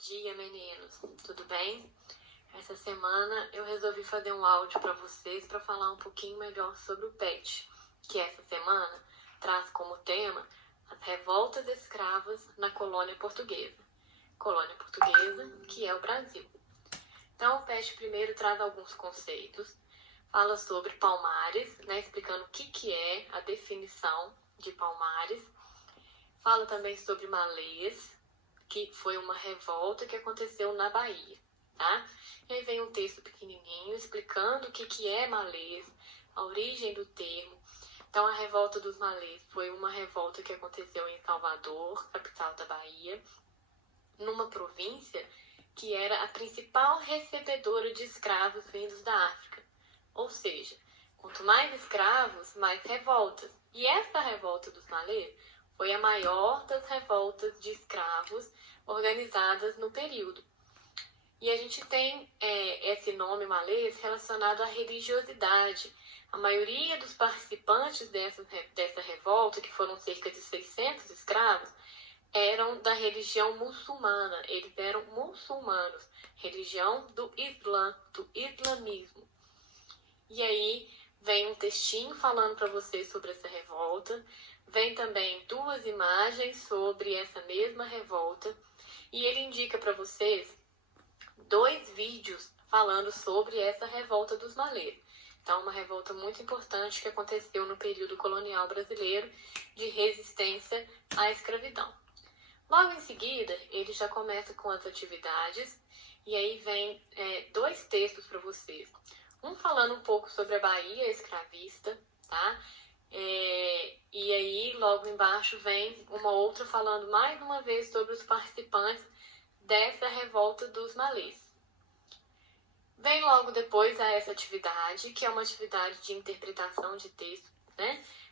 dia, meninos. Tudo bem? Essa semana eu resolvi fazer um áudio para vocês para falar um pouquinho melhor sobre o PET, que essa semana traz como tema as revoltas escravas na colônia portuguesa. Colônia portuguesa, que é o Brasil. Então, o PET primeiro traz alguns conceitos, fala sobre Palmares, explicando o que é a definição de Palmares. Fala também sobre Malês, que foi uma revolta que aconteceu na Bahia, tá? E aí vem um texto pequenininho explicando o que é Malês, a origem do termo. Então, a revolta dos Malês foi uma revolta que aconteceu em Salvador, capital da Bahia, numa província que era a principal recebedora de escravos vindos da África. Ou seja, quanto mais escravos, mais revoltas. E essa revolta dos Malês foi a maior das revoltas de escravos organizadas no período. E a gente tem esse nome malês relacionado à religiosidade. A maioria dos participantes dessa revolta, que foram cerca de 600 escravos, eram da religião muçulmana. Eles eram muçulmanos, religião do Islã, do islamismo. E aí vem um textinho falando para vocês sobre essa revolta. Vem também duas imagens sobre essa mesma revolta. E ele indica para vocês 2 vídeos falando sobre essa revolta dos Malês. Então, uma revolta muito importante que aconteceu no período colonial brasileiro de resistência à escravidão. Logo em seguida, ele já começa com as atividades. E aí vem 2 textos para vocês. Um falando um pouco sobre a Bahia escravista, tá? E aí, logo embaixo, vem uma outra falando mais uma vez sobre os participantes dessa revolta dos Malês. Vem logo depois a essa atividade, que é uma atividade de interpretação de texto,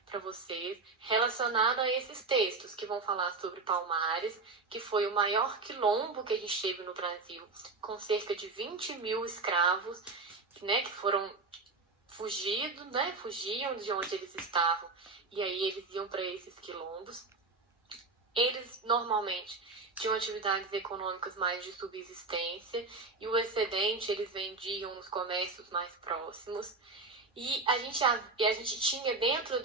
para vocês, relacionada a esses textos, que vão falar sobre Palmares, que foi o maior quilombo que a gente teve no Brasil, com cerca de 20.000 escravos, que foram fugiam de onde eles estavam, e aí eles iam para esses quilombos. Eles normalmente tinham atividades econômicas mais de subsistência, e o excedente eles vendiam nos comércios mais próximos. E a gente tinha dentro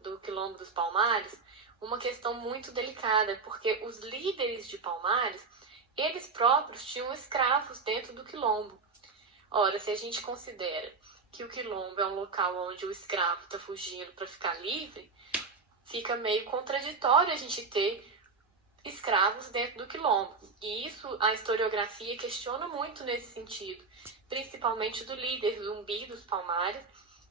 do quilombo dos Palmares uma questão muito delicada, porque os líderes de Palmares, eles próprios tinham escravos dentro do quilombo. Ora, se a gente considera que o quilombo é um local onde o escravo está fugindo para ficar livre, fica meio contraditório a gente ter escravos dentro do quilombo. E isso a historiografia questiona muito nesse sentido, principalmente do líder Zumbi dos Palmares,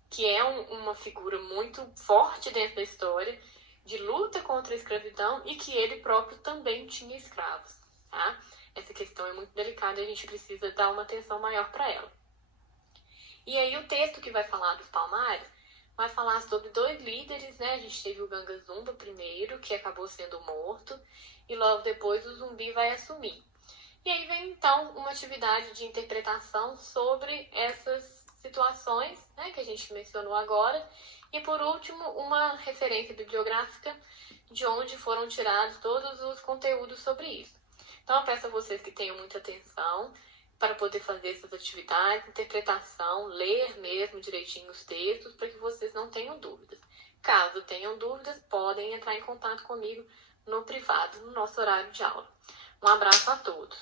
que é uma figura muito forte dentro da história, de luta contra a escravidão, e que ele próprio também tinha escravos, tá? Essa questão é muito delicada e a gente precisa dar uma atenção maior para ela. E aí o texto que vai falar dos Palmares vai falar sobre 2 líderes, A gente teve o Ganga Zumba primeiro, que acabou sendo morto, e logo depois o Zumbi vai assumir. E aí vem então uma atividade de interpretação sobre essas situações, que a gente mencionou agora, e por último uma referência bibliográfica de onde foram tirados todos os conteúdos sobre isso. Então eu peço a vocês que tenham muita atenção para poder fazer essas atividades, interpretação, ler mesmo direitinho os textos, para que vocês não tenham dúvidas. Caso tenham dúvidas, podem entrar em contato comigo no privado, no nosso horário de aula. Um abraço a todos.